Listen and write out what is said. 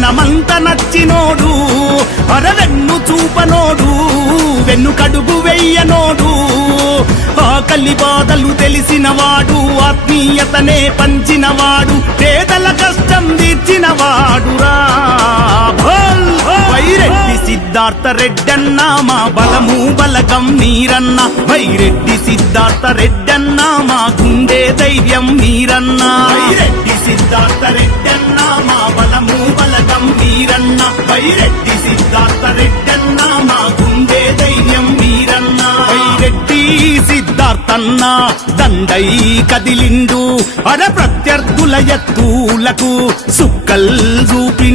జనమంత నచ్చినోడు అరవెన్ను చూపనోడు వెన్నుకడుగు వెయ్యనోడు ఆకలి బాధలు తెలిసినవాడు ఆత్మీయతనే పంచినవాడు పేదల కష్టం తీర్చినవాడురా వైరెడ్డి సిద్ధార్థ రెడ్డన్న మా బలము బలగం మీరన్న వైరెడ్డి సిద్ధార్థ రెడ్డన్న మా గుండె ధైర్యం మీరన్న వైరెడ్డి సిద్ధార్థ రెడ్డన్న మా బలము బలగం మీరన్న వైరెడ్డి సిద్ధార్థ రెడ్డన్న మా గుండె ధైర్యం మీరన్న వైరెడ్డి సిద్ధార్థన్న దండై కదిలిండు అర ప్రత్యర్థుల ఎత్తులకు సుక్కల్ చూపి